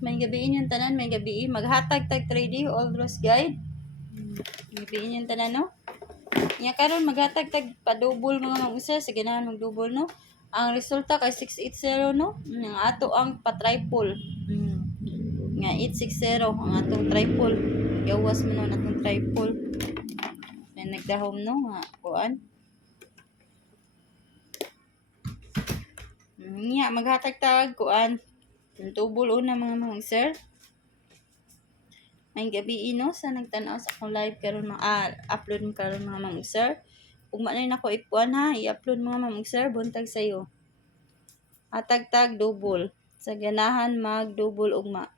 May gabiin yung tanan, may gabiin. Maghatag tag 3D, all draws guide. Gabiin yung tanan, no? Nya karon maghatag tag pa-double mga mag-usa, sa ganahan mag-double, no? Ang resulta kay 680, no? Ang ato ang pa-triple. Nga 860 ang atong triple. Gawas mo nun atong triple. Na nagdahom, no? Nga, kuan. Nya maghatag tag kuan. Double una mga sir. May gabi no sa nagtanaw sa akong live karon upload mo karon mga mamong sir. Ug manay nako ikuan ha, i-upload mga mamong sir buntag sayo. Atag-tag double. Sa ganahan mag double ugma.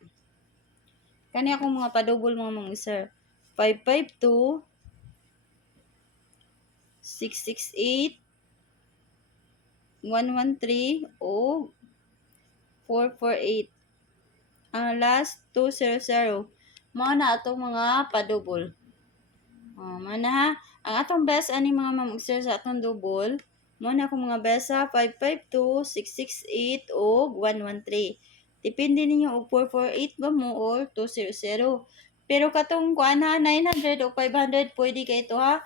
Kani akong mga pa-double mga mamong sir. 552 668 113 o 448. Ang last 200. Mga na atong mga pa-double. Mana ha. Ang atong best ani mga mamag-sir sa atong double. Muna akong mga best ha. 552, 668 o 113. Depende ninyo og 448 ba mo or 200. Pero katong kuan ha, 900 o 500 pwede kay ito ha.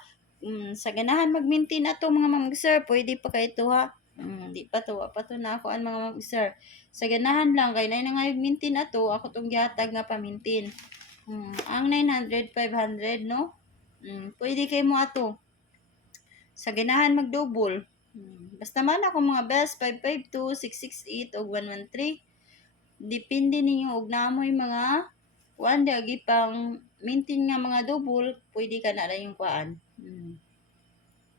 Sa ganahan mag-maintain ato mga mamag-sir, pwede pa kay ito ha. Di pa to, na ako ang mga mag-sir. Sa ganahan lang kay nay na nga maintain ato, ako tong gihatag nga pa-maintain. Ang 900, 500, no? Pwede kay mo ato. Sa ganahan mag-double. Basta man ako mga best, 552, 668, o 113. Depende ninyo og namoy mga kuan agi pang maintain nga mga double, pwede ka na lang yung kuan.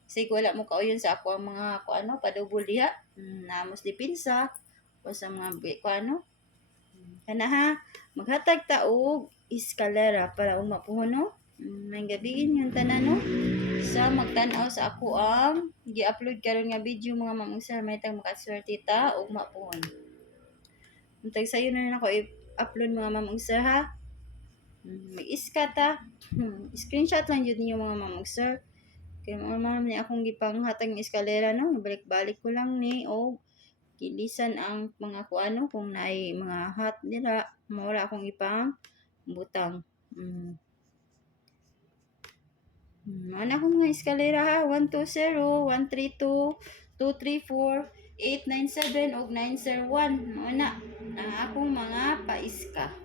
Kasi wala mo kauyon sa ako ang mga kuan no, pa-double diha. Namos dipinsa o sa mga kuano. Kana ha, maghatag ta og eskalera para umapuhon no. May gabiin yung tanan no. Sa magtan-aw sa ako ang gi-upload karon nga video mga mamong sir, may tang makaswerte ta og mapuhon. Untag sayo na nako i-upload mga mamong sir ha. Mag-iska ta. Screenshot lang jud niyo mga mamong sir. Kaya mga mamang ni akong gipanghatag ng eskalera no, balik-balik ko lang ni o kilisan ang mga kuano kung naay mga hot nila, mawala akong ipang butang. Ano akong mga eskalera ha, 120, 132, 234, 897 ug 901. Muna ang akong mga paiska.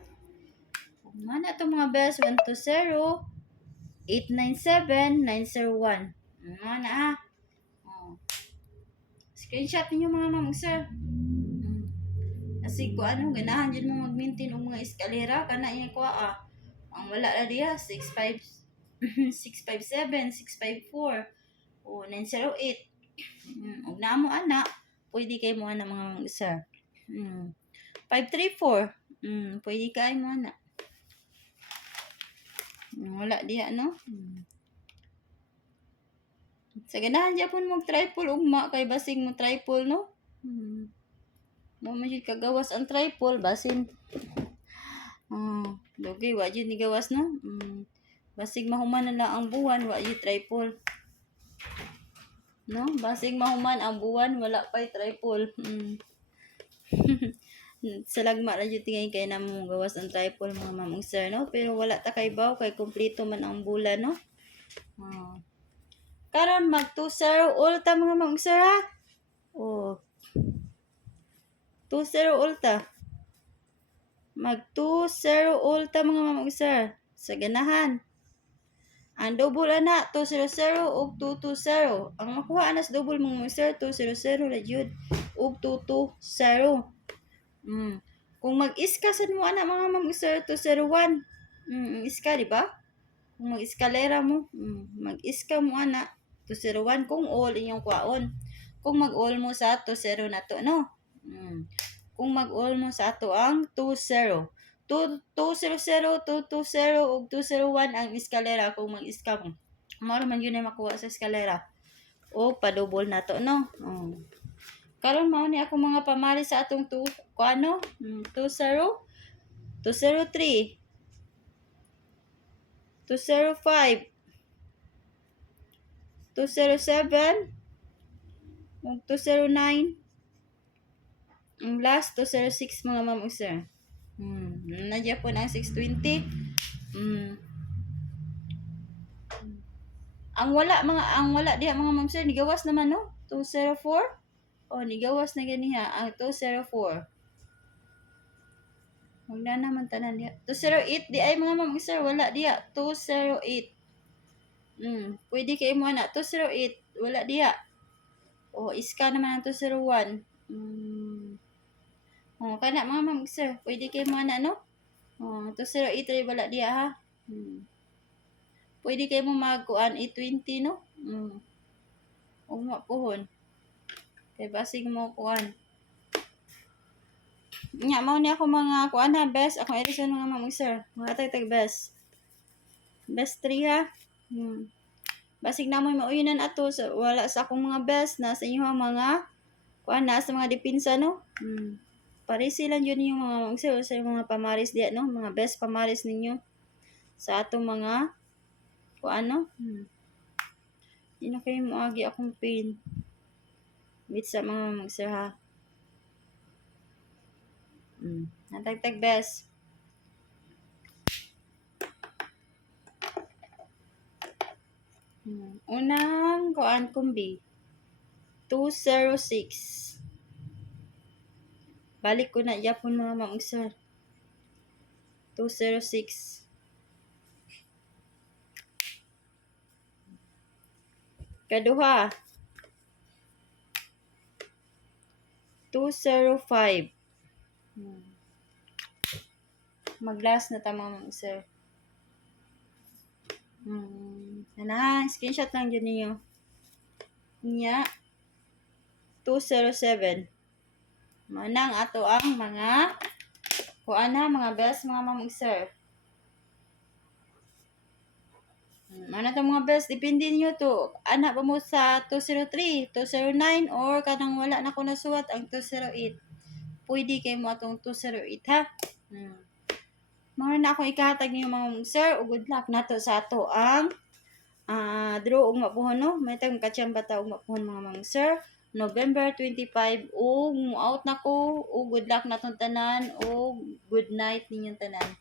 Mana itong mga best, 120, 897, 901. Mana ha. Screenshot ninyo mga mamang sir. Kasi ko ano, ganahan dyan mo mag-maintain ng mga eskalera. Kana yung kuha ang wala na diya, 657, 654, o 908. Huwag na mo anak, pwede kayo mo anak mga mamang sir. 534, pwede kayo mo anak. Wala diya, no? Sa ganahan dyan po mag-triple ugma kay basig mo triple, no? Mo man jud kagawas ang triple basin. Dugay wa jud ni gawas no. Basig mahuman na lang ang buwan wa jud triple. No, basig mahuman ang buwan wala pay triple. Sa lagma ra jud tingay kay namo gawas ang triple mga mamong sir no, pero wala ta kay baw kay kompleto man ang bulan no. Karon mag 2-0 ulta mga mamong sir ha. 2-0 ulta. Mag 2-0 ulta mga mamang sir. Sa ganahan. Ang double ana 200 ug 220. Ang makuha ana sa double mga sir 200 ra jud ug 220. Kung mag-iska sad mo ana mga mamang sir 201. Iska di ba? Kung mag-eskalera mo, mag-iska mo ana 201 kung all inyong kwaon. Kung mag-all mo sa 20 na to no. Kung mag-all mo sa ato ang 2-0. 2-0, 2-2-0, ug 2-0-1 ang eskalera kung mag-iska mo. Maro man yun ay makuha sa eskalera. O pa-double na to, no? Karon mao ni ako mga pamali sa atong 2-0, 203, 205, 207, ug 209. Ang last 206 mga mamong sir. Nadya po ng 620. Ang wala diha mga ma'am sir, nigawas naman no? 204. Oh, nigawas na ganiha ang 204. Wala naman tanan diha. 208 di ay mga ma'am sir, wala diha 208. Pwede kay mo na 208, wala diha. Oh, iska naman ang 201. Oh, kana mga ma'am sir, pwede kay mo na no? Oh, 208 rin wala diha ha. Pwede kay mo magkuan 820 no? Ugma pohon. Kay basig mo kuan. Nya mao ni ako mga kuan ha, best ako edison mga ma'am sir. Mga tag best. Best 3 ha. Basig na mo mauyinan ato sa wala sa akong mga best na sa inyo mga kuan na sa mga depensa no. Parisi lang yun yung mga ma'am sir sa mga pamaris diya no, mga best pamaris ninyo sa atong mga kuan no. Di na kayo moagi akong pin. With sa mga ma'am sir ha. Natagtag best. Unang kuan kumbi 206. Balik ko na yapon mga ma'am sir. 206. Kaduha 205. Mag-last na ta mga ma'am sir. Screenshot lang dyan ninyo. Nya 207. Manang ato ang mga kuan na mga best mga ma'am sir. Ano to mga best, depende niyo to. Ana ba mo sa 203, 209 or kanang wala na ko nasuwat ang 208. Pwede kay mo atong 208 ha. Mao na ako ikahatag niyo mga sir, ug good luck nato sa ato ang draw ug mapuhon no. May tag katsamba ta ug mapuhon mga ma'am sir. November 25 ug out na ko ug good luck natong tanan ug good night ninyong tanan.